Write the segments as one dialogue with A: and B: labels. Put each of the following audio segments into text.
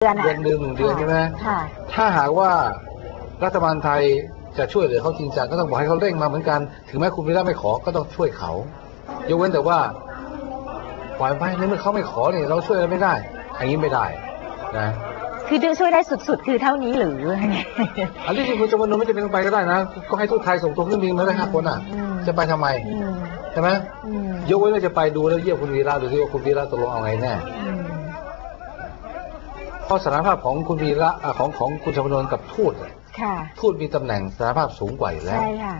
A: เดือนอะเดือนหนึ่งหนึ่งเดือนใช่ไหมค่ะ ถ้าหากว่ารัฐบาลไทยจะช่วยเหลือเขาจริงจังก็ต้องบอกให้เขาเร่งมาเหมือนกัน ถึงแม้คุณวีระไม่ขอก็ต้องช่วยเขา ยกเว้นแต่ว่าปล่อยไปในเมื่อเขาไม่ขอเนี่ยเราช่วยอะไรไม่ได้ อันนี้ไม่ได้นะ
B: คือช่วยได้สุดๆ คือเท่านี้หรือ
A: อันนี้จริงคุณจำนวนไม่จำเป็นต้องไปก็ได้นะ ก็ให้ทูตไทยส่งตัวเครื่องบินมาได้ห้าคนอะ อืม จะไปทำไมอืมใช่ไหมอืมยกเว้นว่าจะไปดูแล้วเยี่ยมคุณวีระดูที่ว่าคุณวีระตกลงเอาไงแน่ อืม เพราะสถานภาพของคุณวีระอะของของคุณชมนนกับทูตค่ะ ทูตมีตำแหน่งสถานภาพสูงกว่าอยู่แล้ว ใช่ค่ะ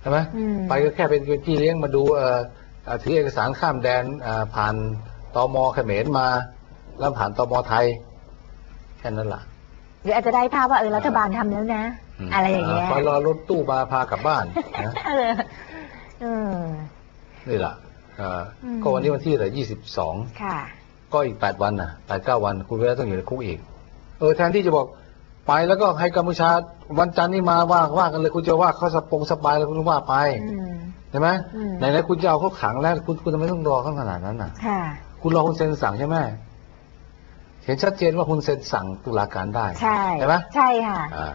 A: ใช่ไหมอืม ไปก็แค่เป็นพี่เลี้ยงมาดูเอ่อเอ่อถือเอกสารข้ามแดนเอ่อผ่านตมเขมรมา แล้วผ่านตมไทย แค่นั้นแหละ
B: หรืออาจจะได้ภาพว่าเออรัฐบาลทำแล้วนะมอะไรอย่างเงี้ย
A: คอยรอรถตู้มาพากลับบ้านนะเอออืมนี่แหละเอ่ออม ก็วันนี้วันที่อะไรยี่สิบสองค่ะ ก็ก็อีกแปดวันนะแปดเก้าวัน คุณเวลาต้องอยู่ในคุกอีก เออแทนที่จะบอกไปแล้วก็ให้กัมพูชาวันจันทร์นี้มาว่าว่ากันเลยคุณจะว่าเขาสปงสบายแล้วคุณว่าไปอืมใช่ไหมอืมไหนๆคุณจะเอาเขาขังแล้ว คุณคุณทำไมต้องรอเขาขนาดนั้นน่ะค่ะคุณรอคุณเซ็นสั่งใช่ไหมเห็นชัดเจนว่าคุณเซ็นสั่งตุลาการได้ใช่ใช่ไหม
B: ใช่ค่ะอ่า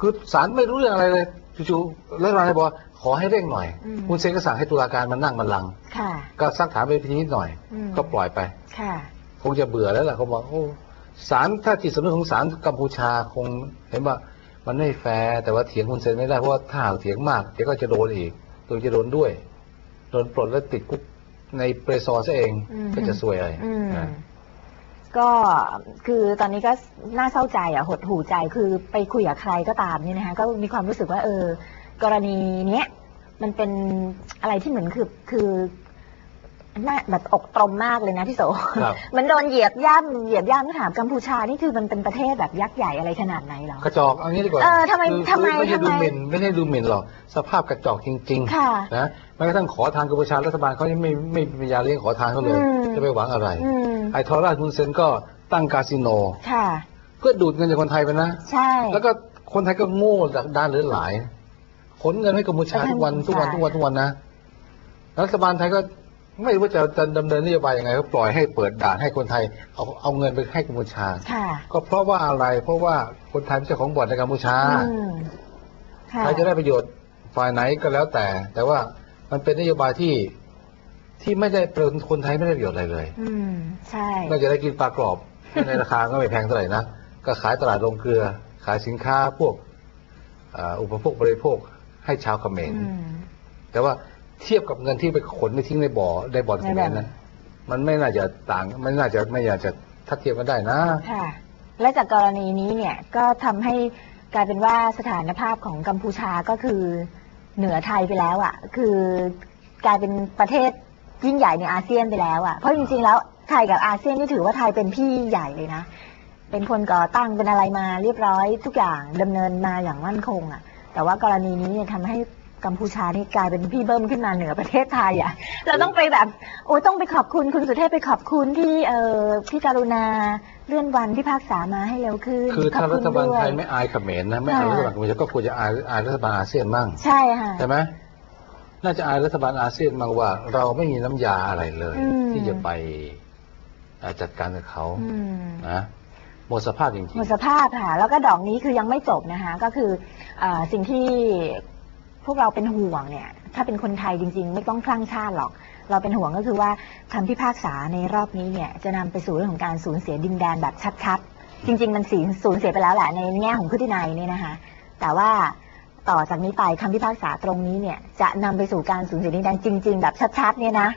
A: คือศาลไม่รู้เรื่องอะไรเลย จู่ๆแล้วเราบอกว่าขอให้เร่งหน่อยอืม คุณเซ็นก็สั่งให้ตุลาการมานั่งบัลลังก์ค่ะ ก็ซักถามไปทีนิดหน่อย อืม ก็ปล่อยไป ค่ะ คงจะเบื่อแล้วล่ะเขาบอกโอ้ศาลถ้าจิตสำนึกของศาลกัมพูชาคงเห็นว่ามันไม่แฟร์แต่ว่าเถียงคุณเซ็นไม่ได้เพราะว่าถ้าหากเถียงมากเดี๋ยวก็จะโดนอีกตัวจะโดนด้วย โดนปลดแล้วติดคุกในเปรซอร์ซะเองอืม ก็จะซวยอะไรอืม นะ
B: ก็คือตอนนี้ก็น่าเศร้าใจอะหดหูใจคือไปคุยกับใครก็ตามเนี่ยนะคะก็มีความรู้สึกว่าเออ กรณีเนี้ยมันเป็นอะไรที่เหมือนคือคือน่าแบบอกตรมมากเลยนะพี่โสครับ มันโดนเหยียบย่ำเหยียบย่ำถามกัมพูชานี่คือมันเป็นประเทศแบบยักษ์ใหญ่อะไรขนาดไหนเหร
A: อ กระจอกเอางี้ดีก
B: ว่าเออทำไมคือทำไมไม่ใช่ทำไ
A: มดูหมิ่นไม่ใช่ดูหมิ่นหรอกสภาพกระจอกจริงค่ะ ๆนะแม้กระทั่งขอทานกัมพูชารัฐบาลเขายังไม่ไม่ไม่มีปัญญาเลี้ยงขอทานเขาเลยอืม จะไปหวังอะไรอืมไอทอราชคุณเซนก็ตั้งคาสิโนค่ะเพื่อดูดเงินจากคนไทยไปนะใช่แล้วก็คนไทยก็โง่จากด้านเหลือหลายขนเงินให้กัมพูชาไปให้ทุกวันกัมพูทุกวันชาทุกวันทุกวันนะ รัฐบาลไทยก็ไม่รู้ว่าจะจะดำเนินนโยบายยังไงก็ปล่อยให้เปิดด่านให้คนไทยเอาเอาเงินไปให้กัมพูชาค่ะก็เพราะว่าอะไร เพราะว่าคนไทยเป็นเจ้าของบ่อนในกัมพูชาอืมค่ะใครจะได้ประโยชน์ฝ่ายไหนก็แล้วแต่ แต่ว่ามันเป็นนโยบายที่ ที่ไม่ได้เป็นคนไทยไม่ได้ประโยชน์อะไรเลย
B: อืมใช่
A: นอกจากได้กินปลากรอบ ในราคาก็ไม่แพงเท่าไหร่นะก็ขายตลาดโรงเกลือ ขายสินค้าพวกเอ่ออุปโภคบริโภคให้ชาวเขมรอืม แต่ว่าเทียบกับเงินที่ไปขนไปทิ้งในบ่อในบ่อนเขมรนั้นมันไม่น่าจะต่างไม่น่าจะไม่อยากจะทัดเทียมกันได้นะ
B: ค่ะ และจากกรณีนี้เนี่ยก็ทำให้กลายเป็นว่าสถานภาพของกัมพูชาก็คือเหนือไทยไปแล้วอะ่ะ คือกลายเป็นประเทศ ยิ่งใหญ่ในอาเซียนไปแล้วอะ่ะเพราะจริงๆแล้วไทยกับอาเซียนนี่ถือว่าไทยเป็นพี่ใหญ่เลยนะ เป็นคนก่อตั้งเป็นอะไรมาเรียบร้อย ทุกอย่างดำเนินมาอย่างมั่นคงอะ่ะ แต่ว่ากรณีนี้เนี่ยทำให้กัมพูชานี่กลายเป็นพี่เบิ้มขึ้นมาเหนือประเทศไทยอะ่ะ เราต้องไปแบบโอ้ยต้องไปขอบคุณคุณสุเทพไปขอบคุณที่เออพี่การุณาเลื่อนวันที่ภาคษามาให้เร็วขึ้
A: นคือถ้าขรัณฐบาลด้วยไทยไม่อายเขมรนะไม่อายค่ะรัฐบาลกัมพูชาก็ควรจะอายอายรัฐบาลอาเซียนมั่งใช่ค่ะใช่ไหม น่าจะอายรัฐบาลอาเซียนมั่งว่า เราไม่มีน้ำยาอะไรเลย อืม ที่จะไปเอ่อจัดการกับเขาอืม นะหมดสภาพจริง
B: หมดสภาพค่ะ แล้วก็ดอกนี้คือยังไม่จบนะคะ ก็คือเออสิ่งที่พวกเราเป็นห่วงเนี่ย ถ้าเป็นคนไทยจริง ๆ ไม่ต้องคลั่งชาติหรอก เราเป็นห่วงก็คือว่าคำพิพากษาในรอบนี้เนี่ย จะนำไปสู่เรื่องของการสูญเสียดินแดนแบบชัดๆ จริง ๆ มันสีสูญเสียไปแล้วแหละในแง่ของพฤตินัยเนี่ยนะคะ แต่ว่า ต่อจากนี้ไปคำพิพากษาตรงนี้เนี่ยจะนำไปสู่การสูญเสียดินแดนจริง ๆ แบบชัดๆ เนี่ยนะ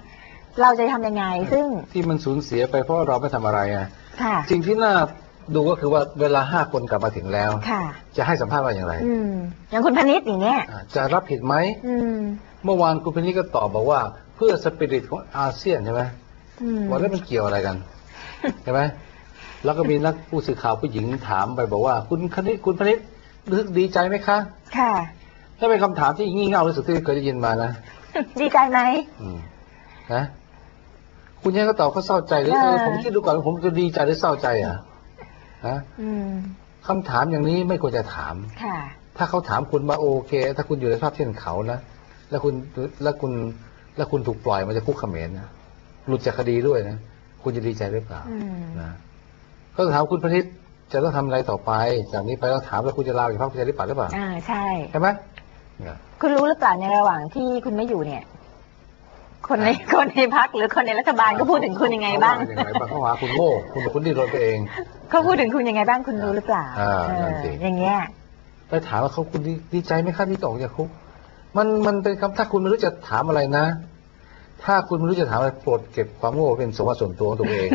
B: เราจะทำยังไงซึ่งๆ
A: ที่มันสูญเสียไปเพราะเราไม่ทำอะไรไงค่ะสิ่งที่น่าดูก็คือว่าเวลาห้าคนกลับมาถึงแล้ว ค่ะ จะให้สัมภาษณ์ว่าอย่างไร
B: อืมอย่างคุณพนิษฐ์อย่างเนี้ยอ่
A: าจะรับผิดไหม อืมเมื่อวานคุณพินิจก็ตอบบอกว่า เพื่อสปิริตของอาเซียนใช่ไหมอืม บอกแล้วมันเกี่ยวอะไรกันใช่ไหมแล้วก็มีนักผู้สื่อข่าวผู้หญิงถามไปบอกว่า คุณคณิตคุณพนิษ รู้สึกดีใจไหมคะ ค่ะ ถ้าเป็นคำถามที่งี่เง่าที่สุดที่เคยได้ยินมานะ
B: ดีใจไหมอืม
A: นะ คุณยังก็ตอบเขาเศร้าใจหรือเออเออผมคิดดูก่อนว่าผมจะดีใจหรือเศร้าใจอะนะอืม คำถามอย่างนี้ไม่ควรจะถาม ค่ะ ถ้าเขาถามคุณมาโอเค ถ้าคุณอยู่ในสภาพเช่นเขานะ แล้วคุณแล้วคุณแล้วคุณถูกปล่อยมาจากคุกเขมรนะหลุดจากคดีด้วยนะ คุณจะดีใจหรือเปล่า
B: อืม นะ
A: ก็ถามคุณพนิษ จะต้องทำอะไรต่อไปจากนี้ไปต้องถามว่าคุณจะลาจากพรรคประชาธิปัตย์หรือเปล่าอ่าใช่ ใช่ไหม
B: เนี่ย คุณรู้หรือเปล่าในระหว่างที่คุณไม่อยู่เนี่ย คนในคนในพักหรือคนในรัฐบาลก็พูดถึงคุณยังไงบ้างเข
A: ว่ยังไงบ้างเขาหาคุณโง่คุณคุณดิ้นรนไปเอง
B: เขาพูดถึงคุณยังไงบ้างคุณรู้หรือเปล่า
A: อ่าเอนั่อนสิอย่างเงี้ย ไปถามว่าเขาคุณดีดีใจไหมครับที่ออกจากคุก มันมันเป็นคำถ้าคุณไม่รู้จะถามอะไรนะ ถ้าคุณไม่รู้จะถามอะไรโปรดเก็บความโง่เป็นสมบัติส่วนตัวของตัวเอง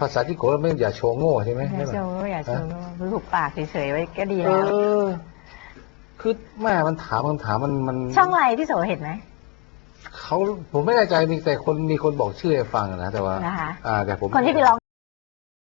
A: ภาษาที่โกรธไม่อย่าโชว์โง่ใช่ไหม
B: อย่าใช่ไหมโชว์อย่าโชว์รู้ถูกปากเฉยๆไว้ก็ดี
A: เอแล้วอคือแม่มันถามคำถามมันมัน
B: ช่องอะไรที่โสเห็นไหม
A: เขาผมไม่แน่ใจมีแต่คนมีคนบอกชื่อให้ฟังนะแต่ว่านะคะอ่าแต่ผม
B: คนที่ไปร้อง